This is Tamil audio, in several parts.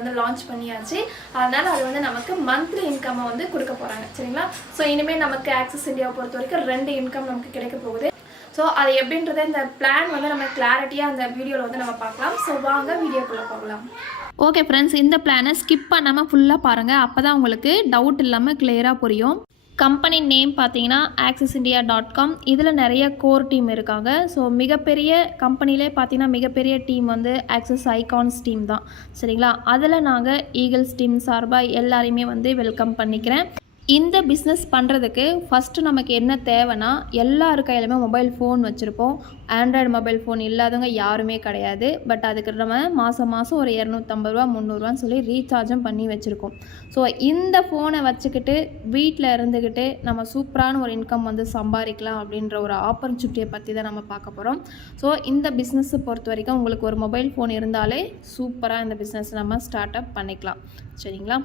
வந்து லான்ச் பண்ணியாச்சு. அதனால் அது வந்து நமக்கு மந்த்லி இன்கம்மை வந்து கொடுக்க போகிறாங்க. சரிங்களா? ஸோ இனிமேல் நமக்கு ஆக்சிஸ் இந்தியாவை பொறுத்த வரைக்கும் 2 இன்கம் நமக்கு கிடைக்க போகுது. ஸோ அது எப்படின்றத இந்த பிளான் வந்து நம்ம கிளாரிட்டியாக அந்த வீடியோவில் வந்து நம்ம பார்க்கலாம். ஸோ வாங்க வீடியோக்குள்ளே போகலாம். ஓகே ஃப்ரெண்ட்ஸ், இந்த பிளானை ஸ்கிப் பண்ணாமல் ஃபுல்லாக பாருங்கள். அப்போ தான் உங்களுக்கு டவுட் இல்லாமல் கிளியராக புரியும். கம்பெனி நேம் பார்த்தீங்கன்னா AxisIndia.com. இதில் நிறைய கோர் டீம் இருக்காங்க. ஸோ மிகப்பெரிய கம்பெனிலே பார்த்தீங்கன்னா மிகப்பெரிய டீம் வந்து ஆக்சிஸ் ஐகான்ஸ் டீம் தான். சரிங்களா? அதில் நாங்கள் ஈகிள்ஸ் டீம் சார்பாக எல்லாரையுமே வந்து வெல்கம் பண்ணிக்கிறேன். இந்த பிஸ்னஸ் பண்ணுறதுக்கு ஃபஸ்ட்டு நமக்கு என்ன தேவைன்னா, எல்லார் கையிலுமே மொபைல் ஃபோன் வச்சுருப்போம். ஆண்ட்ராய்டு மொபைல் ஃபோன் இல்லாதவங்க யாருமே கிடையாது. பட் அதுக்கு நம்ம மாதம் ஒரு 250 ரூபா 300 சொல்லி ரீசார்ஜும் பண்ணி வச்சுருக்கோம். ஸோ இந்த ஃபோனை வச்சுக்கிட்டு வீட்டில் இருந்துக்கிட்டு நம்ம சூப்பரான ஒரு இன்கம் வந்து சம்பாதிக்கலாம் அப்படின்ற ஒரு ஆப்பர்ச்சுனிட்டியை பற்றி தான் நம்ம பார்க்க போகிறோம். ஸோ இந்த பிஸ்னஸை பொறுத்த வரைக்கும் உங்களுக்கு ஒரு மொபைல் ஃபோன் இருந்தாலே சூப்பராக இந்த பிஸ்னஸ் நம்ம ஸ்டார்ட் அப் பண்ணிக்கலாம். சரிங்களா?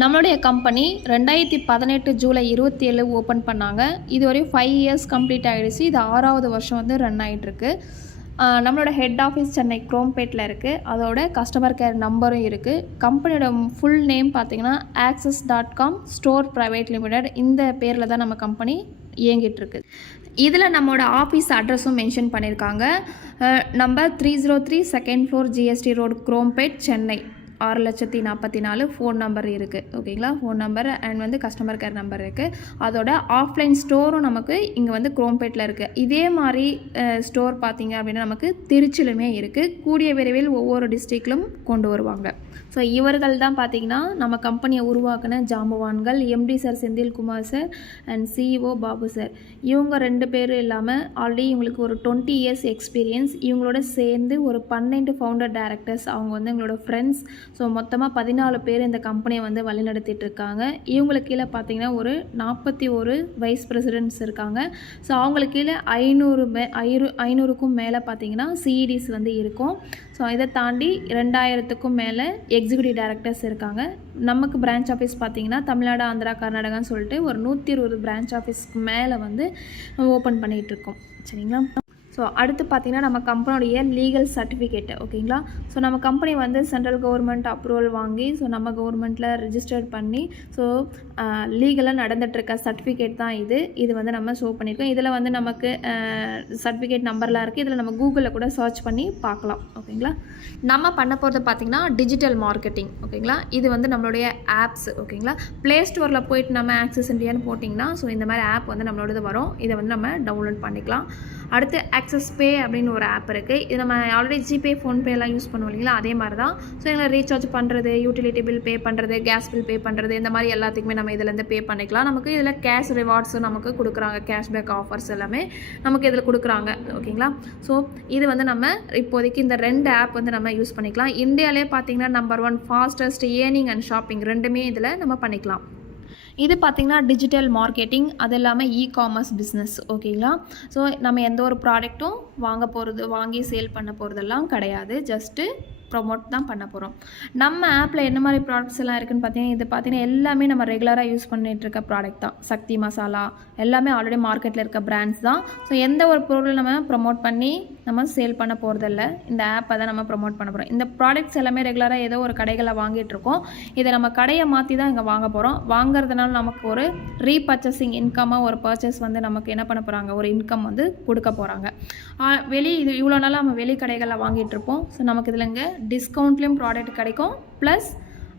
நம்மளுடைய கம்பெனி 2018 ஜூலை 27 ஓப்பன் பண்ணாங்க. இது வரையும் 5 இயர்ஸ் கம்ப்ளீட் ஆகிடுச்சு. இது 6வது வருஷம் வந்து ரன் ஆகிட்டுருக்கு. நம்மளோட ஹெட் ஆஃபீஸ் சென்னை குரோம்பேட்டில் இருக்குது. அதோட கஸ்டமர் கேர் நம்பரும் இருக்குது. கம்பெனியோட ஃபுல் நேம் பார்த்திங்கன்னா Axis.com ஸ்டோர் ப்ரைவேட் லிமிடெட். இந்த பேரில் தான் நம்ம கம்பெனி இயங்கிட்டுருக்கு. இதில் நம்மளோட ஆஃபீஸ் அட்ரஸும் மென்ஷன் பண்ணியிருக்காங்க. Number 303 second floor GST road Chromepet Chennai 6,44,000 phone number இருக்குது. ஓகேங்களா? ஃபோன் நம்பர் அண்ட் வந்து கஸ்டமர் கேர் நம்பர் இருக்குது. அதோட ஆஃப்லைன் ஸ்டோரும் நமக்கு இங்கே வந்து குரோம்பேட்டில் இருக்குது. இதே மாதிரி ஸ்டோர் பார்த்திங்க அப்படின்னா நமக்கு திருச்சிலுமே இருக்குது. கூடிய விரைவில் ஒவ்வொரு டிஸ்ட்ரிக்டிலும் கொண்டு வருவாங்க. ஸோ இவர்கள் தான் பார்த்திங்கன்னா நம்ம கம்பெனியை உருவாக்கின ஜாம்பவான்கள். MD sir Senthilkumar sir and CEO Babu sir. இவங்க 2 பேர் இல்லாமல் ஆல்ரெடி இவங்களுக்கு ஒரு 20 இயர்ஸ் எக்ஸ்பீரியன்ஸ். இவங்களோட சேர்ந்து ஒரு 12 ஃபவுண்டர் டைரக்டர்ஸ். அவங்க வந்து எங்களோட ஃப்ரெண்ட்ஸ். ஸோ மொத்தமாக 14 பேர் இந்த கம்பெனியை வந்து வழிநடத்திட்டு இருக்காங்க. இவங்களுக்கு கீழே பார்த்திங்கன்னா ஒரு 41 வைஸ் பிரசிடென்ட்ஸ் இருக்காங்க. ஸோ அவங்களுக்கு கீழே 500க்கும் மேலே பார்த்திங்கன்னா CEDs வந்து இருக்கும். ஸோ இதை தாண்டி 2000க்கும் மேலே எக்ஸிக்யூட்டிவ் டைரக்டர்ஸ் இருக்காங்க. நமக்கு பிரான்ச் ஆஃபீஸ் பார்த்திங்கன்னா தமிழ்நாடு, ஆந்திரா, கர்நாடகான்னு சொல்லிட்டு ஒரு 120 பிரான்ச் ஆஃபீஸ்க்கு மேலே வந்து ஓப்பன் பண்ணிகிட்ருக்கோம். சரிங்களா? ஸோ அடுத்து பார்த்திங்கன்னா நம்ம கம்பெனியோடைய லீகல் சர்டிஃபிகேட்டு. ஓகேங்களா? ஸோ நம்ம கம்பெனி வந்து சென்ட்ரல் கவர்மெண்ட் அப்ரூவல் வாங்கி ஸோ நம்ம கவர்மெண்ட்டில் ரிஜிஸ்டர்ட் பண்ணி ஸோ லீகலாக நடந்துகிட்ருக்க சர்டிஃபிகேட் தான் இது. இது வந்து நம்ம ஷோ பண்ணியிருக்கோம். இதில் வந்து நமக்கு சர்டிஃபிகேட் நம்பர்லாம் இருக்குது. இதில் நம்ம கூகுளில் கூட சர்ச் பண்ணி பார்க்கலாம். ஓகேங்களா? நம்ம பண்ண போகிறது பார்த்திங்கன்னா டிஜிட்டல் மார்க்கெட்டிங். ஓகேங்களா? இது வந்து நம்மளுடைய ஆப்ஸ். ஓகேங்களா? ப்ளே ஸ்டோரில் போயிட்டு நம்ம ஆக்சிஸ் இந்தியான்னு போட்டிங்கன்னா ஸோ இந்த மாதிரி ஆப் வந்து நம்மளோடது வரும். இதை வந்து நம்ம டவுன்லோட் பண்ணிக்கலாம். அடுத்து ஆக்சிஸ் பே அப்படின்னு ஒரு ஆப் இருக்குது. இது நம்ம ஆல்ரெடி ஜிபே, ஃபோன்பே எல்லாம் யூஸ் பண்ணுவோம் இல்லைங்களா? அதே மாதிரி தான். ஸோ எங்களை ரீசார்ஜ் பண்ணுறது, யூட்டிலிட்டி பில் பே பண்ணுறது, கேஸ் பில் பே பண்ணுறது, இந்த மாதிரி எல்லாத்துக்குமே நம்ம இதிலேருந்து பே பண்ணிக்கலாம். நமக்கு இதில் கேஷ் ரிவார்ட்ஸும் நமக்கு கொடுக்குறாங்க. கேஷ்பேக் ஆஃபர்ஸ் எல்லாமே நமக்கு இதில் கொடுக்குறாங்க. ஓகேங்களா? ஸோ இது வந்து நம்ம இப்போதைக்கு இந்த 2 ஆப் வந்து நம்ம யூஸ் பண்ணிக்கலாம். இந்தியாவிலே பார்த்திங்கன்னா number 1 fastest earning and shopping 2மே இதில் நம்ம பண்ணிக்கலாம். இது பார்த்திங்கன்னா டிஜிட்டல் மார்க்கெட்டிங், அது இல்லாமல் காமர்ஸ் பிஸ்னஸ். ஓகேங்களா? ஸோ நம்ம எந்த ஒரு ப்ராடக்ட்டும் வாங்கி சேல் பண்ண போகிறதெல்லாம் கிடையாது. ஜஸ்ட்டு ப்ரொமோட் தான் பண்ண போகிறோம். நம்ம ஆப்பில் என்ன மாதிரி ப்ராடக்ட்ஸ் எல்லாம் இருக்குதுன்னு பார்த்தீங்கன்னா, இது பார்த்திங்கன்னா எல்லாமே நம்ம ரெகுலராக யூஸ் பண்ணிகிட்ருக்க ப்ராடக்ட் தான். சக்தி மசாலா எல்லாமே ஆல்ரெடி மார்க்கெட்டில் இருக்க பிராண்ட்ஸ் தான். ஸோ எந்த ஒரு பொருள் நம்ம ப்ரொமோட் பண்ணி நம்ம சேல் பண்ண போகிறதில்ல. இந்த ஆப்பை தான் நம்ம ப்ரொமோட் பண்ண போகிறோம். இந்த ப்ராடக்ட்ஸ் எல்லாமே ரெகுலராக ஏதோ ஒரு கடைகளில் வாங்கிட்டுருக்கோம். இதை நம்ம கடையை மாற்றி தான் இங்கே வாங்க போகிறோம். வாங்குறதுனால நமக்கு ஒரு ரீபர்ச்சேசிங் இன்கமாக ஒரு பர்ச்சேஸ் வந்து நமக்கு என்ன பண்ண போகிறாங்க, ஒரு இன்கம் வந்து கொடுக்க போகிறாங்க. இது இவ்வளோ நாளாக நம்ம வெளி கடைகளில் வாங்கிட்டுருப்போம். ஸோ நமக்கு இதில் இங்கே டிஸ்கவுண்ட்லேயும் ப்ராடக்ட் கிடைக்கும். ப்ளஸ்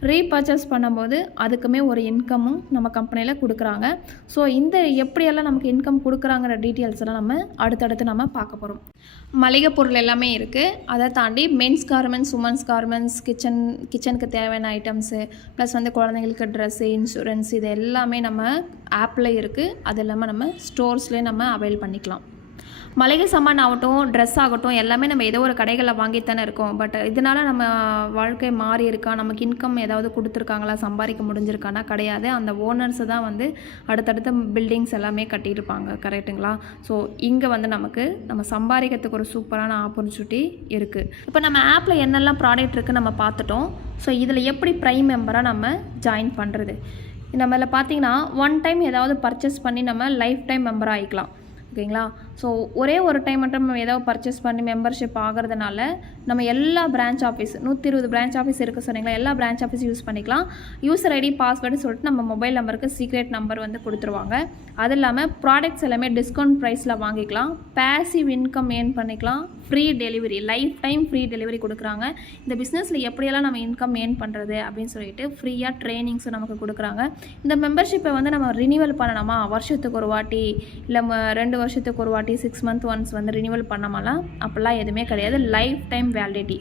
ரீபர்ச்சேஸ் பண்ணும்போது அதுக்குமே ஒரு இன்கமும் நம்ம கம்பெனியில் கொடுக்குறாங்க. ஸோ இந்த எப்படியெல்லாம் நமக்கு இன்கம் கொடுக்குறாங்கிற டீட்டெயில்ஸ் எல்லாம் நம்ம அடுத்தடுத்து நம்ம பார்க்க போகிறோம். மளிகை பொருள் எல்லாமே இருக்குது. அதை தாண்டி மென்ஸ் கார்மெண்ட்ஸ், உமன்ஸ் கார்மெண்ட்ஸ், கிச்சனுக்கு தேவையான ஐட்டம்ஸு, ப்ளஸ் வந்து குழந்தைங்களுக்கு ட்ரெஸ்ஸு, இன்சூரன்ஸ், இது எல்லாமே நம்ம ஆப்பில் இருக்குது. அது இல்லாமல் நம்ம ஸ்டோர்ஸ்லேயே நம்ம அவைல் பண்ணிக்கலாம். மளிகை சாமான் ஆகட்டும், ட்ரெஸ் ஆகட்டும், எல்லாமே நம்ம ஏதோ ஒரு கடைகளில் வாங்கித்தானே இருக்கோம். பட் இதனால் நம்ம வாழ்க்கை மாறி இருக்கா, நமக்கு இன்கம் ஏதாவது கொடுத்துருக்காங்களா, சம்பாதிக்க முடிஞ்சிருக்கானா? கிடையாது. அந்த ஓனர்ஸு தான் வந்து அடுத்தடுத்த பில்டிங்ஸ் எல்லாமே கட்டியிருப்பாங்க. கரெக்டுங்களா? ஸோ இங்கே வந்து நம்ம சம்பாதிக்கிறதுக்கு ஒரு சூப்பரான ஆப்பர்ச்சுனிட்டி இருக்குது. இப்போ நம்ம ஆப்பில் என்னெல்லாம் ப்ராடக்ட் இருக்குதுன்னு நம்ம பார்த்துட்டோம். ஸோ இதில் எப்படி ப்ரைம் மெம்பராக நம்ம ஜாயின் பண்ணுறது? நம்மள பார்த்திங்கன்னா 1 டைம் ஏதாவது பர்ச்சேஸ் பண்ணி நம்ம லைஃப் டைம் மெம்பராக ஆகிக்கலாம். ஓகேங்களா? ஸோ ஒரே ஒரு டைம் மட்டும் நம்ம ஏதாவது பர்ச்சேஸ் பண்ணி மெம்பர்ஷிப் ஆகிறதுனால நம்ம எல்லா பிரான்ச் ஆஃபீஸ் 120 பிரான்ச் ஆஃபீஸ் இருக்க சொன்னீங்களா, எல்லா பிரான்ச் ஆஃபீஸ் யூஸ் பண்ணிக்கலாம். யூசர் ஐடி பாஸ்வேர்டு சொல்லிட்டு நம்ம மொபைல் நம்பருக்கு சீக்ரெட் நம்பர் வந்து கொடுத்துருவாங்க. அது இல்லாமல் ப்ராடக்ட்ஸ் எல்லாமே டிஸ்கவுண்ட் ப்ரைஸில் வாங்கிக்கலாம். பேசிவ் இன்கம் ஏர்ன் பண்ணிக்கலாம். Free delivery, life time free delivery கொடுக்குறாங்க. இந்த பிஸ்னஸில் எப்படியெல்லாம் நம்ம இன்கம் ஏர்ன் பண்ணுறது அப்படின்னு சொல்லிட்டு ஃப்ரீயாக ட்ரைனிங்ஸும் நமக்கு கொடுக்குறாங்க. இந்த மெம்பர்ஷிப்பை வந்து நம்ம ரினிவல் பண்ணணுமா, வருஷத்துக்கு ஒரு வாட்டி இல்லை 2 வருஷத்துக்கு ஒரு வாட்டி 6 months ஒன்ஸ் வந்து ரினிவல் பண்ணமாலாம், அப்படிலாம் எதுவுமே கிடையாது. Life time validity.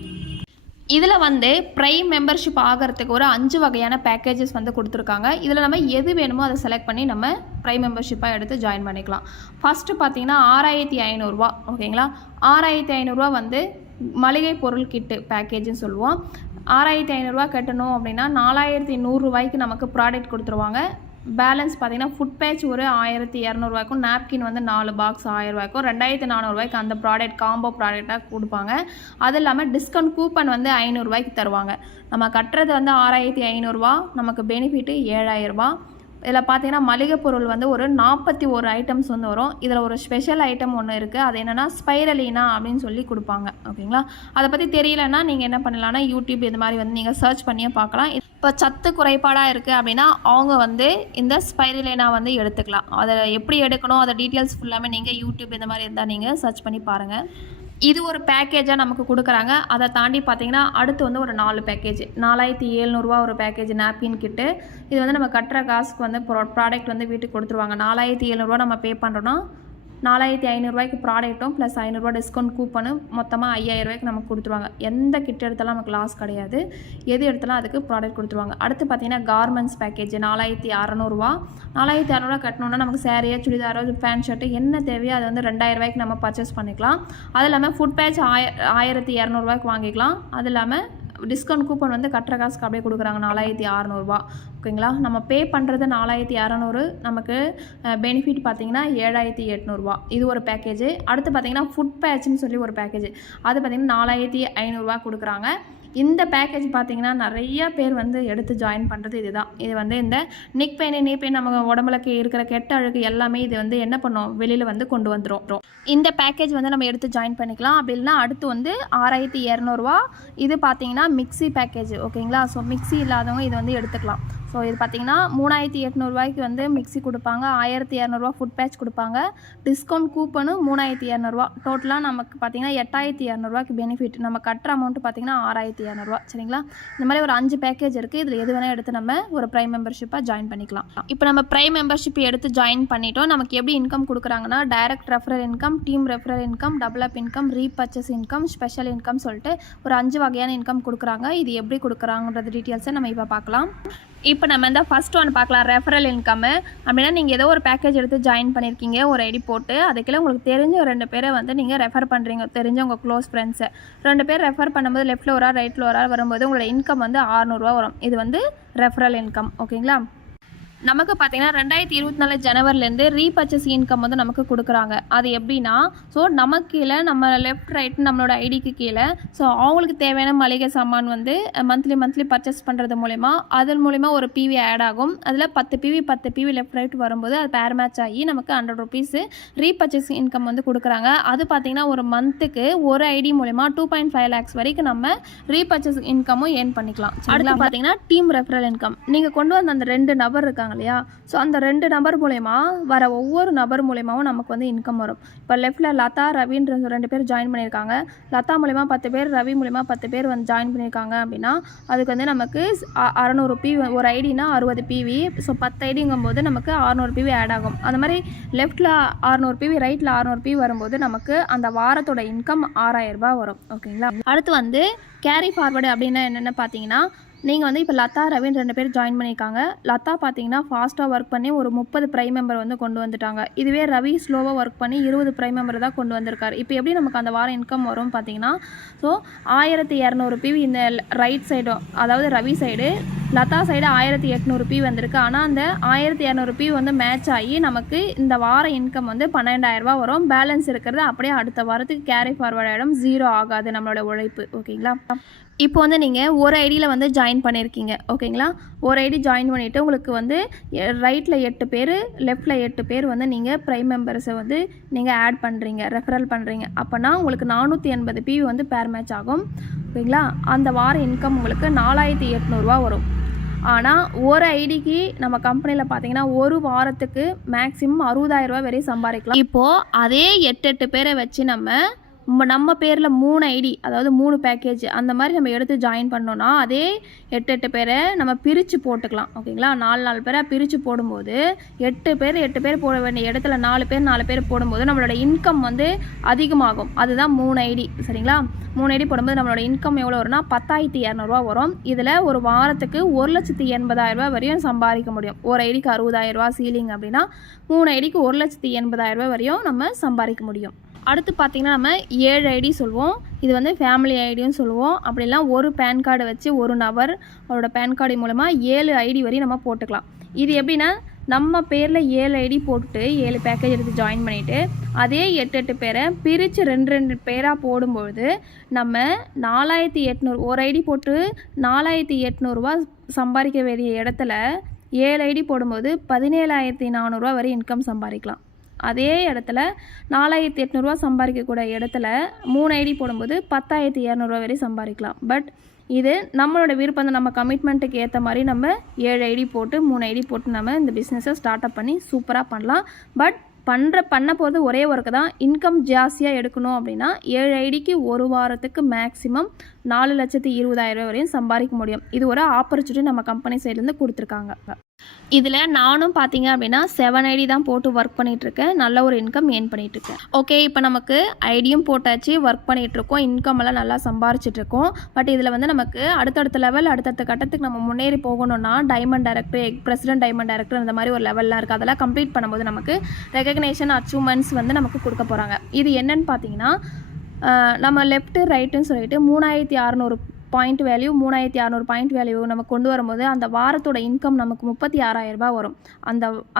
இதில் வந்து ப்ரைம் மெம்பர்ஷிப் ஆகிறதுக்கு ஒரு 5 வகையான பேக்கேஜஸ் வந்து கொடுத்துருக்காங்க. இதில் நம்ம எது வேணுமோ அதை செலக்ட் பண்ணி நம்ம ப்ரைம் மெம்பர்ஷிப்பாக எடுத்து ஜாயின் பண்ணிக்கலாம். ஃபஸ்ட்டு பார்த்தீங்கன்னா 6500 ரூபா. ஓகேங்களா, 6500 ரூபா வந்து மளிகை பொருள் கிட்டு பேக்கேஜ்னு சொல்லுவோம். 6500 ரூபா கட்டணும் அப்படின்னா 4100 ரூபாய்க்கு நமக்கு ப்ராடக்ட் கொடுத்துருவாங்க. பேலன்ஸ் பார்த்தீங்கன்னா ஃபுட் பேட்ச் ஒரு 1200 ரூபாய்க்கும், நாப்கின் வந்து 4 பாக்ஸ் 1000 ரூபாய்க்கும், 2400 ரூபாய்க்கு அந்த ப்ராடக்ட் காம்போ ப்ராடக்டாக கொடுப்பாங்க. அது இல்லாமல் டிஸ்கவுண்ட் கூப்பன் வந்து 500 ரூபாய்க்கு தருவாங்க. நம்ம கட்டுறது வந்து 6500 ரூபா, நமக்கு பெனிஃபிட்டு 7000 ரூபா. இதில் பார்த்தீங்கன்னா மளிகை பொருள் வந்து ஒரு 41 ஐட்டம்ஸ் வந்து வரும். இதில் ஒரு ஸ்பெஷல் ஐட்டம் ஒன்று இருக்குது. அது என்னென்னா ஸ்பைரலினா அப்படின்னு சொல்லி கொடுப்பாங்க. ஓகேங்களா, அதை பற்றி தெரியலன்னா நீங்கள் என்ன பண்ணலான்னா யூடியூப் இது மாதிரி வந்து நீங்கள் சர்ச் பண்ணியே பார்க்கலாம். இப்போ சத்து குறைபாடாக இருக்குது அப்படின்னா அவங்க வந்து இந்த ஸ்பைரலினா வந்து எடுத்துக்கலாம். அதை எப்படி எடுக்கணும், அதை டீட்டெயில்ஸ் ஃபுல்லாமே நீங்கள் யூடியூப் இந்த மாதிரி இருந்தால் நீங்கள் சர்ச் பண்ணி பாருங்கள். இது ஒரு பேக்கேஜாக நமக்கு கொடுக்குறாங்க. அதை தாண்டி பார்த்தீங்கன்னா அடுத்து வந்து ஒரு 4 பேக்கேஜ். 4700 ரூபா ஒரு பேக்கேஜ் நாப்கின் கிட்டு. இது வந்து நம்ம கட்டுற காசுக்கு வந்து ப்ராடக்ட் வந்து வீட்டுக்கு கொடுத்துருவாங்க. 4700 ரூபா நம்ம பே பண்ணுறோன்னா 4500 ரூபாய்க்கு ப்ராடக்ட்டும் ப்ளஸ் 500 ரூபா டிஸ்கவுண்ட் கூப்பனு மொத்தமாக 5000 ரூபாய்க்கு நமக்கு கொடுத்துருவாங்க. எந்த கிட் எடுத்தாலும் நமக்கு லாஸ் கிடையாது. எது எடுத்தாலும் அதுக்கு ப்ராடக்ட் கொடுத்துருவாங்க. அடுத்து பார்த்தீங்கன்னா கார்மெண்ட்ஸ் பேக்கேஜ் 4600 ரூபா. 4600 ரூபா கட்டணுன்னா நமக்கு சேரீயோ சுடிதாரோ பேண்ட் ஷர்ட்டு என்ன தேவையோ அதை வந்து 2000 ரூபாய்க்கு நம்ம பர்ச்சேஸ் பண்ணிக்கலாம். அது இல்லாமல் ஃபுட் பேட்ச் 1200 ரூபாய்க்கு வாங்கிக்கலாம். அது இல்லாமல் டிஸ்கவுண்ட் கூப்பன் வந்து கட்டுற காசுக்கு அப்படியே கொடுக்குறாங்க 4600 ரூபா. ஓகேங்களா, நம்ம பே பண்ணுறது 4600, நமக்கு பெனிஃபிட் பார்த்தீங்கன்னா 7800 ரூபா. இது ஒரு பேக்கேஜ். அடுத்து பார்த்தீங்கன்னா ஃபுட் பேட்ச்னு சொல்லி ஒரு பேக்கேஜ். அது பார்த்தீங்கன்னா 4500 ரூபா கொடுக்குறாங்க. இந்த பேக்கேஜ் பார்த்தீங்கன்னா நிறைய பேர் வந்து எடுத்து ஜாயின் பண்ணுறது இதுதான். இது வந்து இந்த நெக் பெயின், நீ பெயின், நம்ம உடம்புல இருக்கிற கெட்ட அழுக்கு எல்லாமே இது வந்து என்ன பண்ணும், வெளியில் வந்து கொண்டு வந்துடும். இந்த பேக்கேஜ் வந்து நம்ம எடுத்து ஜாயின் பண்ணிக்கலாம். அப்படி இல்லைனா அடுத்து வந்து 6200 ரூபா. இது பார்த்தீங்கன்னா மிக்ஸி பேக்கேஜ். ஓகேங்களா, ஸோ மிக்ஸி இல்லாதவங்க இது வந்து எடுத்துக்கலாம். ஸோ இது பார்த்தீங்கன்னா 3800 ரூபாய்க்கு வந்து மிக்ஸி கொடுப்பாங்க. 1200 ரூபா ஃபுட் பேட்ச் கொடுப்பாங்க. டிஸ்கவுண்ட் கூப்பனு 3200 ரூபா. டோட்டலாக நமக்கு பார்த்தீங்கன்னா 8200 ரூபாய்க்கு பெனிஃபிட். நம்ம கட்டுற அமௌண்ட்டு பார்த்தீங்கன்னா 6200 ரூபா. சரிங்களா, இந்த மாதிரி ஒரு 5 பேக்கேஜ் இருக்குது. இதில் எது வேணால் எடுத்து நம்ம ஒரு ப்ரைம் மெம்பர்ஷிப்பாக ஜாயின் பண்ணிக்கலாம். இப்போ நம்ம ப்ரைம் மெம்பர்ஷிப் எடுத்து ஜாயின் பண்ணிட்டோம். நமக்கு எப்படி இன்கம் கொடுக்குறாங்கன்னா direct referral income, team referral income, double அப் income, repurchase income, special income சொல்லிட்டு ஒரு 5 வகையான இன்கம் கொடுக்குறாங்க. இது எப்படி கொடுக்குறாங்கன்றது டீட்டெயில்ஸை நம்ம இப்போ பார்க்கலாம். இப்போ நம்ம இந்த ஃபஸ்ட் ஒன் பார்க்கலாம், ரெஃபரல் இன்கம்மு. அப்படின்னா நீங்கள் ஏதோ ஒரு பேக்கேஜ் எடுத்து ஜாயின் பண்ணியிருக்கீங்க, ஒரு ஐடி போட்டு, அதுக்கெல்லாம் உங்களுக்கு தெரிஞ்ச 2 பேரை வந்து நீங்கள் ரெஃபர் பண்ணுறீங்க, தெரிஞ்ச உங்கள் க்ளோஸ் ஃப்ரெண்ட்ஸை 2 பேர் ரெஃபர் பண்ணும்போது லெஃப்ட்டில் ஒரு ஆள் ரைட்டில் ஒரு ஆள் வரும்போது உங்களோட இன்கம் வந்து 600 ரூபா வரும். இது வந்து ரெஃபரல் இன்கம். ஓகேங்களா, நமக்கு பார்த்தீங்கன்னா 2024 ஜனவரிலேருந்து ரீபர்ச்சேஸ் இன்கம் வந்து நமக்கு கொடுக்குறாங்க. அது எப்படின்னா, ஸோ நமக்கு கீழே நம்ம லெஃப்ட் ரைட் நம்மளோட ஐடிக்கு கீழே ஸோ அவங்களுக்கு தேவையான மளிகை சாமான் வந்து மந்த்லி பர்ச்சேஸ் பண்ணுறது மூலிமா அதன் மூலிமா ஒரு பிவி ஆட் ஆகும். அதில் 10 பிவி லெஃப்ட் ரைட் வரும்போது அது பேர் மேட்ச் ஆகி நமக்கு 100 ருபீஸ் ரீபர்ச்சேஸ் இன்கம் வந்து கொடுக்குறாங்க. அது பார்த்தீங்கன்னா ஒரு மந்த்துக்கு ஒரு ஐடி மூலிமா 2.5 lakhs வரைக்கும் நம்ம ரீபர்ச்சேஸ் இன்கமும் ஏர்ன் பண்ணிக்கலாம். அடுத்து பார்த்தீங்கன்னா டீம் ரெஃபரல் இன்கம். நீங்கள் கொண்டு வந்த அந்த 2 நபர் இருக்காங்க இல்லையா, ஸோ அந்த 2 நபர் மூலயமா வர ஒவ்வொரு நபர் மூலயமாவும் நமக்கு வந்து இன்கம் வரும். இப்போ லெஃப்ட்டில் லதா ரவின்ற 2 பேர் ஜாயின் பண்ணியிருக்காங்க. லதா மூலயமா 10 பேர், ரவி மூலயமா 10 பேர் வந்து ஜாயின் பண்ணியிருக்காங்க. அப்படின்னா அதுக்கு வந்து நமக்கு 600 பிவி, ஒரு ஐடினா 60 பிவி, ஸோ 10 ஐடிங்கும் போது நமக்கு 600 பிவி ஆட் ஆகும். அந்த மாதிரி லெஃப்ட்டில் 600 பிவி, ரைட்டில் 600 பிவி வரும்போது நமக்கு அந்த வாரத்தோட இன்கம் 6000 ரூபாய் வரும். ஓகேங்களா, அடுத்து வந்து கேரி ஃபார்வர்டு அப்படின்னா என்னென்னு பார்த்தீங்கன்னா, நீங்கள் வந்து இப்போ லதா ரவின்னு 2 பேர் ஜாயின் பண்ணியிருக்காங்க. லதா பார்த்தீங்கன்னா ஃபாஸ்ட்டாக ஒர்க் பண்ணி ஒரு 30 ப்ரைம் மெம்பர் வந்து கொண்டு வந்துட்டாங்க. இதுவே ரவி ஸ்லோவாக ஒர்க் பண்ணி 20 ப்ரைம் மெம்பர் தான் கொண்டு வந்திருக்காரு. இப்போ எப்படி நமக்கு அந்த வாரம் இன்கம் வரும் பார்த்தீங்கன்னா, ஸோ 1200 பிவி இந்த ரைட் சைடும், அதாவது ரவி சைடு லதா சைடு 1800 பி வந்திருக்கு. ஆனால் அந்த 1200 பி வந்து மேட்ச் ஆகி நமக்கு இந்த வார இன்கம் வந்து 12,000 ரூபா வரும். பேலன்ஸ் இருக்கிறது அப்படியே அடுத்த வாரத்துக்கு கேரி ஃபார்வர்ட் ஆகிடும், ஜீரோ ஆகாது நம்மளோட உழைப்பு. ஓகேங்களா? இப்போ வந்து நீங்கள் ஒரு ஐடியில் வந்து ஜாயின் பண்ணியிருக்கீங்க. ஓகேங்களா? ஒரு ஐடி ஜாயின் பண்ணிவிட்டு உங்களுக்கு வந்து ரைட்டில் 8 பேர், லெஃப்ட்டில் 8 பேர் வந்து நீங்கள் ப்ரைம் மெம்பர்ஸை வந்து நீங்கள் ஆட் பண்ணுறீங்க, ரெஃபரல் பண்ணுறீங்க. அப்போனா உங்களுக்கு 480 பிவி வந்து பேர் மேட்ச் ஆகும். ஓகேங்களா? அந்த வார இன்கம் உங்களுக்கு 4800 ரூபா வரும். ஆனால் ஒரு ஐடிக்கு நம்ம கம்பெனியில் பார்த்தீங்கன்னா ஒரு வாரத்துக்கு மேக்ஸிமம் 60,000 ரூபா வரையும் சம்பாதிக்கலாம். இப்போது அதே 8 பேரை வச்சு நம்ம பேரில் 3 ஐடி, அதாவது 3 பேக்கேஜ் அந்த மாதிரி நம்ம எடுத்து ஜாயின் பண்ணோன்னா அதே 8 பேரை நம்ம பிரித்து போட்டுக்கலாம். ஓகேங்களா? 4 பேராக பிரித்து போடும்போது 8 பேர் போட வேண்டிய இடத்துல 4 பேர் போடும்போது நம்மளோட இன்கம் வந்து அதிகமாகும். அதுதான் 3 ஐடி. சரிங்களா? 3 ஐடி போடும்போது நம்மளோட இன்கம் எவ்வளோ வரும்னா 10,200 ரூபா வரும். இதில் ஒரு வாரத்துக்கு 1,80,000 ரூபா வரையும் சம்பாதிக்க முடியும். ஒரு ஐடிக்கு 60,000 ரூபா சீலிங் அப்படின்னா 3 ஐடிக்கு 1,80,000 ரூபா வரையும் நம்ம சம்பாதிக்க முடியும். அடுத்து பார்த்திங்கன்னா நம்ம 7 ஐடி சொல்லுவோம். இது வந்து ஃபேமிலி ஐடியும் சொல்லுவோம். அப்படிலாம் ஒரு பேன் கார்டு வச்சு ஒரு நபர் அவரோட பேன் கார்டு மூலமாக 7 ஐடி வரையும் நம்ம போட்டுக்கலாம். இது எப்படின்னா நம்ம பேரில் 7 ஐடி போட்டுட்டு 7 பேக்கேஜ் எடுத்து ஜாயின் பண்ணிவிட்டு அதே 8 பேரை பிரித்து 2 பேராக போடும்பொழுது நம்ம 4,800 ஒரு ஐடி போட்டு 4,800 ரூபா சம்பாதிக்க வேண்டிய இடத்துல 7 ஐடி போடும்போது 17,400 ரூபா வரை இன்கம் சம்பாதிக்கலாம். அதே இடத்துல 4,800 ரூபா சம்பாதிக்கக்கூடிய இடத்துல 3 ஐடி போடும்போது 10,200 ரூபா வரை சம்பாதிக்கலாம். பட் இது நம்மளோட விருப்பம் தான். நம்ம கமிட்மெண்ட்டுக்கு ஏற்ற மாதிரி நம்ம 7 ஐடி போட்டு 3 ஐடி போட்டு நம்ம இந்த பிஸ்னஸை ஸ்டார்ட் அப் பண்ணி சூப்பராக பண்ணலாம். பட் பண்ண போகிறது ஒரே ஒர்க்கு தான். இன்கம் ஜாஸ்தியாக எடுக்கணும் அப்படின்னா 7 ஐடிக்கு ஒரு வாரத்துக்கு மேக்ஸிமம் 4,20,000 வரையும் சம்பாதிக்க முடியும். இது ஒரு ஆப்பர்ச்சுனிட்டி நம்ம கம்பெனி சைட்லேருந்து கொடுத்துருக்காங்க. இதில் நானும் பார்த்தீங்க அப்படின்னா 7 ஐடி தான் போட்டு ஒர்க் பண்ணிகிட்ருக்கேன். நல்ல ஒரு இன்கம் ஏர்ன் பண்ணிகிட்ருக்கேன். ஓகே, இப்போ நமக்கு ஐடியும் போட்டாச்சு, ஒர்க் பண்ணிகிட்ருக்கோம், இன்கம் எல்லாம் நல்லா சம்பாரிச்சிட்ருக்கோம். பட் இதில் வந்து நமக்கு அடுத்தடுத்த லெவல், அடுத்தடுத்த கட்டத்துக்கு நம்ம முன்னேறி போகணும்னா diamond director, president diamond director அந்த மாதிரி ஒரு லெவல்லாம் இருக்குது. அதெல்லாம் கம்ப்ளீட் பண்ணும்போது நமக்கு ரெகக்னேஷன், அச்சீவ்மெண்ட்ஸ் வந்து நமக்கு கொடுக்க போகிறாங்க. இது என்னன்னு பார்த்தீங்கன்னா நம்ம லெஃப்ட்டு ரைட்டுன்னு சொல்லிட்டு 3,600 பாயிண்ட் வேல்யூ, 3,600 பாயிண்ட் வேல்யூ நம்ம கொண்டு வரும்போது அந்த வாரத்தோட இன்கம் நமக்கு 36,000 ரூபாய் வரும்.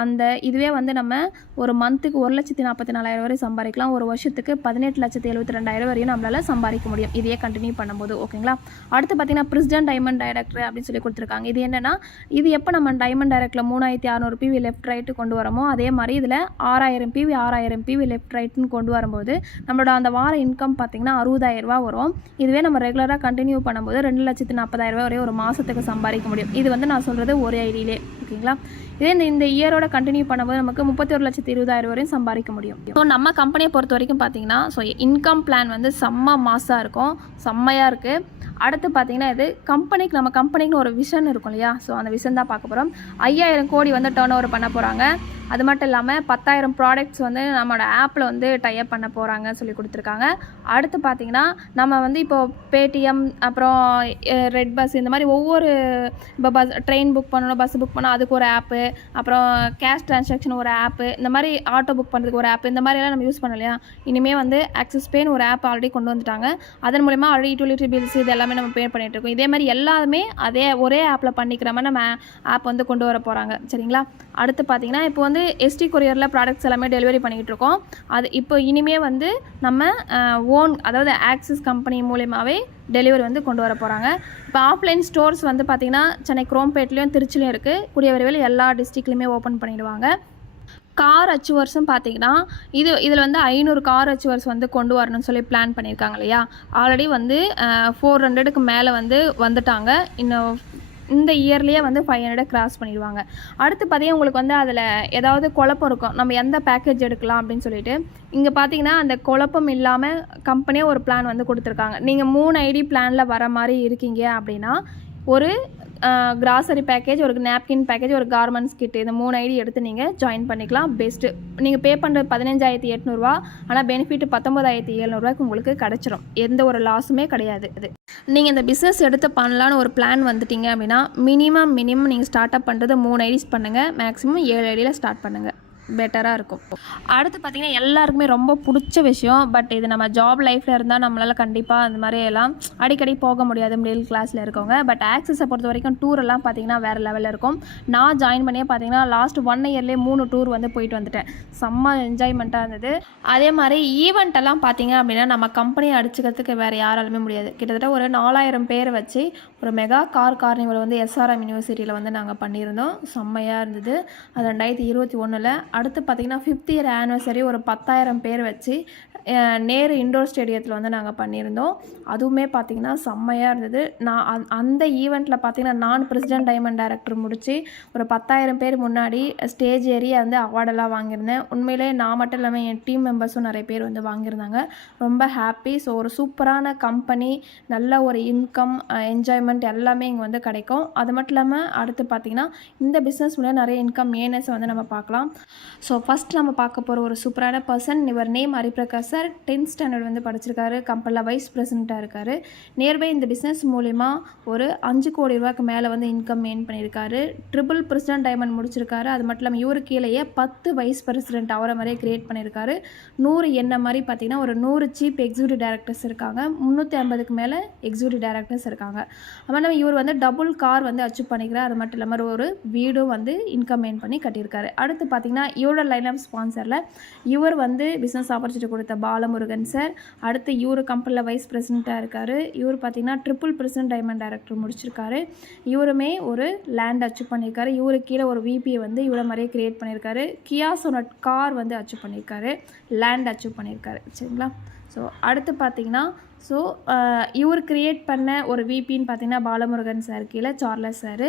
அந்த இதுவே வந்து நம்ம ஒரு மந்த்துக்கு 1,44,000 வரை சம்பாதிக்கலாம். ஒரு வருஷத்துக்கு 18,72,200 வரையும் நம்மளால் சம்பாதிக்க முடியும், இதையே கண்டினியூ பண்ணும்போது. ஓகேங்களா? அடுத்து பார்த்தீங்கன்னா பிரசிடென்ட் டைமண்ட் டைரக்டர் அப்படின்னு சொல்லி கொடுத்துருக்காங்க. இது என்னென்னா, இது எப்போ நம்ம டைமண்ட் டைரக்டரில் 3,600 பிவி லெஃப்ட் ரைட்டு கொண்டு வரோமோ அதே மாதிரி இதில் 6,000 பிவி லெஃப்ட் ரைட்டுன்னு கொண்டு வரும்போது நம்மளோட அந்த வார இன்கம் பார்த்தீங்கன்னா 60,000 ரூபா வரும். இதுவே நம்ம ரெகுலராக கண்டினியூ பண்ணும்போது 2,40,000 ரூபா வரை ஒரு மாதத்துக்கு சம்பாதிக்க முடியும். இது வந்து நான் சொல்கிறது ஒரு ஐடியிலே. ஓகேங்களா? இதே இந்த இயரோட கண்டினியூ பண்ணும்போது நமக்கு 31,20,000 வரையும் சம்பாதிக்க முடியும். ஸோ நம்ம கம்பெனியை பொறுத்த வரைக்கும் பார்த்தீங்கன்னா இன்கம் பிளான் வந்து செம்ம மாசாக இருக்கும், செம்மையாக இருக்குது. அடுத்து பார்த்தீங்கன்னா இது நம்ம கம்பெனிக்கு ஒரு விஷன் இருக்கும் இல்லையா? ஸோ அந்த விஷன் தான் பார்க்க போகிறோம். 5,000 கோடி வந்து டர்ன் ஓவர் பண்ண போகிறாங்க. அது மட்டும் இல்லாமல் 10,000 ப்ராடக்ட்ஸ் வந்து நம்மளோட ஆப்பில் வந்து டைப் பண்ண போகிறாங்கன்னு சொல்லி கொடுத்துருக்காங்க. அடுத்து பார்த்திங்கன்னா நம்ம வந்து இப்போது பேடிஎம், அப்புறம் ரெட் பஸ், இந்த மாதிரி ஒவ்வொரு இப்போ ட்ரெயின் புக் பண்ணணும், பஸ் புக் பண்ணணும், அதுக்கு ஒரு ஆப்பு, அப்புறம் கேஷ் ட்ரான்சாக்ஷன் ஒரு ஆப்பு, இந்த மாதிரி ஆட்டோ புக் பண்ணுறதுக்கு ஒரு ஆப்பு, இந்த மாதிரியெல்லாம் நம்ம யூஸ் பண்ணலாம் இல்லையா? இனிமேல் வந்து ஆக்சிஸ் பேன்னு ஒரு ஆப் ஆல்ரெடி கொண்டு வந்துட்டாங்க. அதன் மூலிமா ஆல்ரெடி யூட்டிலிட்டி பில்ஸ் இது எல்லாமே நம்ம பே பண்ணிகிட்டு இருக்கோம். இதே மாதிரி எல்லாமே ஒரே ஆப்பில் பண்ணிக்கிற மாதிரி நம்ம ஆப் வந்து கொண்டு வர போகிறாங்க. சரிங்களா? அடுத்து பார்த்திங்கன்னா இப்போ வந்து எஸ்டி கொரியரில் ப்ராடக்ட்ஸ் எல்லாமே டெலிவரி பண்ணிக்கிட்டு இருக்கோம். அது இப்போ இனிமேல் வந்து நம்ம அதாவது ஆக்சிஸ் கம்பெனி மூலியமாகவே டெலிவரி வந்து கொண்டு வர போகிறாங்க. இப்போ ஆஃப்லைன் ஸ்டோர்ஸ் வந்து பார்த்திங்கன்னா சென்னை குரோம்பேட்லேயும் திருச்சிலையும் இருக்குது. கூடிய விரைவில் எல்லா டிஸ்ட்ரிக்ட்லையுமே ஓப்பன் பண்ணிடுவாங்க. கார் அச்சீவர்ஸும் பார்த்தீங்கன்னா இதில் வந்து 500 கார் அச்சீவர்ஸ் வந்து கொண்டு வரணும்னு சொல்லி பிளான் பண்ணியிருக்காங்க இல்லையா? ஆல்ரெடி வந்து 400க்கு மேலே வந்து வந்துட்டாங்க. இன்னும் இந்த இயர்லேயே வந்து 500 கிராஸ் பண்ணிடுவாங்க. அடுத்து பார்த்தீங்கன்னா உங்களுக்கு வந்து அதில் ஏதாவது குழப்பம் இருக்கும், நம்ம எந்த பேக்கேஜ் எடுக்கலாம் அப்படின்னு சொல்லிட்டு. இங்கே பார்த்தீங்கன்னா அந்த குழப்பம் இல்லாமல் கம்பெனியே ஒரு பிளான் வந்து கொடுத்துருக்காங்க. நீங்கள் 3 ஐடி பிளானில் வர மாதிரி இருக்கீங்க அப்படின்னா ஒரு கிராசரி பேக்கேஜ், ஒரு நாப்கின் பேக்கேஜ், ஒரு கார்மெண்ட்ஸ் கிட், இந்த 3 ஐடி எடுத்து நீங்கள் ஜாயின் பண்ணிக்கலாம். பெஸ்ட்டு. நீங்கள் பே பண்ணுறது 15,800 ரூபா, ஆனால் பெனிஃபிட் 19,700 ரூபாய்க்கு உங்களுக்கு கிடச்சிரும். எந்த ஒரு லாஸுமே கிடையாது. நீங்கள் இந்த பிஸ்னஸ் எடுத்து பண்ணலான்னு ஒரு பிளான் வந்துட்டீங்க அப்படின்னா மினிமம் நீங்கள் ஸ்டார்ட் அப் பண்ணுறது 3 ஐடிஸ் பண்ணுங்கள். மேக்ஸிமம் 7 ஐடியில் ஸ்டார்ட் பண்ணுங்கள். பெட்டராக இருக்கும். அடுத்து பார்த்திங்கன்னா எல்லாருக்குமே ரொம்ப பிடிச்ச விஷயம், பட் இது நம்ம ஜாப் லைஃப்பில் இருந்தால் நம்மளால் கண்டிப்பாக அந்த மாதிரி எல்லாம் அடிக்கடி போக முடியாது மிடில் கிளாஸில் இருக்கவங்க. பட் ஆக்சிஸை பொறுத்த வரைக்கும் டூரெல்லாம் பார்த்திங்கன்னா வேறு லெவலில் இருக்கும். நான் ஜாயின் பண்ணியே பார்த்திங்கன்னா லாஸ்ட் 1 இயர்லேயே 3 டூர் வந்து போயிட்டு வந்துட்டேன். செம்ம என்ஜாய்மெண்ட்டாக இருந்தது. அதே மாதிரி ஈவெண்ட்டெல்லாம் பார்த்திங்க அப்படின்னா நம்ம கம்பெனியை அடிச்சுக்கிறதுக்கு வேறு யாராலுமே முடியாது. கிட்டத்தட்ட ஒரு 4000 பேர் வச்சு ஒரு மெகா கார்னிவல் வந்து SRM யூனிவர்சிட்டியில் வந்து நாங்கள் பண்ணியிருந்தோம். செம்மையாக இருந்தது. அது 2021. அடுத்து பார்த்திங்கன்னா 5th இயர் ஆனிவர்சரி ஒரு 10,000 பேர் வச்சு நேரு இண்டோர் ஸ்டேடியத்தில் வந்து நாங்கள் பண்ணியிருந்தோம். அதுவுமே பார்த்திங்கன்னா செம்மையாக இருந்தது. நான் அந்த ஈவெண்ட்டில் பார்த்திங்கன்னா நான் பிரசிடென்ட் டைமண்ட் டைரக்டர் முடித்து ஒரு 10,000 பேர் முன்னாடி ஸ்டேஜ் ஏறி வந்து அவார்டெல்லாம் வாங்கியிருந்தேன். உண்மையிலே நான் மட்டும் இல்லாமல் என் டீம் மெம்பர்ஸும் நிறைய பேர் வந்து வாங்கியிருந்தாங்க. ரொம்ப ஹாப்பி. ஸோ ஒரு சூப்பரான கம்பெனி, நல்ல ஒரு இன்கம், என்ஜாய்மெண்ட் எல்லாமே இங்கே வந்து கிடைக்கும். அது மட்டும் இல்லாமல் அடுத்து பார்த்திங்கன்னா இந்த பிஸ்னஸ் மூலம் நிறைய இன்கம் ஏர்னர்ஸை வந்து நம்ம பார்க்கலாம். ஸோ ஃபஸ்ட் நம்ம பார்க்க போகிற ஒரு சூப்பரான பர்சன், இவர் name Hariprakash sir. 10th standard வந்து படிச்சிருக்காரு. கம்பெனியில் வைஸ் பிரசிடெண்ட்டாக இருக்கார். நியர்பை இந்த பிஸ்னஸ் மூலிமா ஒரு 5 கோடி ரூபாய்க்கு மேலே வந்து இன்கம் ஏர்ன் பண்ணியிருக்காரு. ட்ரிபிள் பிரசிடென்ட் டைமண்ட் முடிச்சிருக்காரு. அது மட்டும் இல்லாமல் இவரு கீழேயே 10 வைஸ் பிரசிடென்ட் அவரை மாதிரியே கிரியேட் பண்ணியிருக்காரு. 100 என்ன மாதிரி பார்த்திங்கன்னா ஒரு 100 சீஃப் எக்ஸிக்யூட்டிவ் டைரக்டர்ஸ் இருக்காங்க. 350க்கு மேலே எக்ஸிக்யூட்டிவ் டைரக்டர்ஸ் இருக்காங்க. அது மாதிரி இவர் வந்து டபுள் கார் வந்து அச்சீவ் பண்ணிக்கிறார். அது மட்டும் இல்லாமல் ஒரு வீடும் வந்து இன்கம் ஏர்ன் பண்ணி கட்டியிருக்காரு. அடுத்து பார்த்திங்கன்னா இவரோட லைன் ஆஃப் ஸ்பான்சரில் இவர் வந்து பிஸ்னஸ் ஆப்பர்ச்சுனிட்டி கொடுத்த பாலமுருகன் சார். அடுத்து இவர் கம்பெனியில் வைஸ் பிரசிடெண்ட்டாக இருக்கார். இவர் பார்த்திங்கன்னா ட்ரிபிள் பிரசிடென்ட் டைமண்ட் டைரக்டர் முடிச்சிருக்காரு. இவருமே ஒரு லேண்ட் அச்சீவ் பண்ணியிருக்காரு. இவருக்கு கீழே ஒரு விபியை வந்து இவரை மாதிரியே கிரியேட் பண்ணியிருக்காரு. கியா சொனட் கார் வந்து அச்சீவ் பண்ணியிருக்காரு. லேண்ட் அச்சீவ் பண்ணியிருக்காரு. சரிங்களா? ஸோ அடுத்து பார்த்திங்கன்னா இவர் கிரியேட் பண்ண ஒரு விபின்னு பார்த்திங்கன்னா பாலமுருகன் சார் கீழே Charles sir.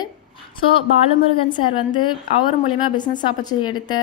So Balamurugan sir வந்து அவர் மூலிமா பிஸ்னஸ் ஆப்பர்ச்சுனிட்டி எடுத்த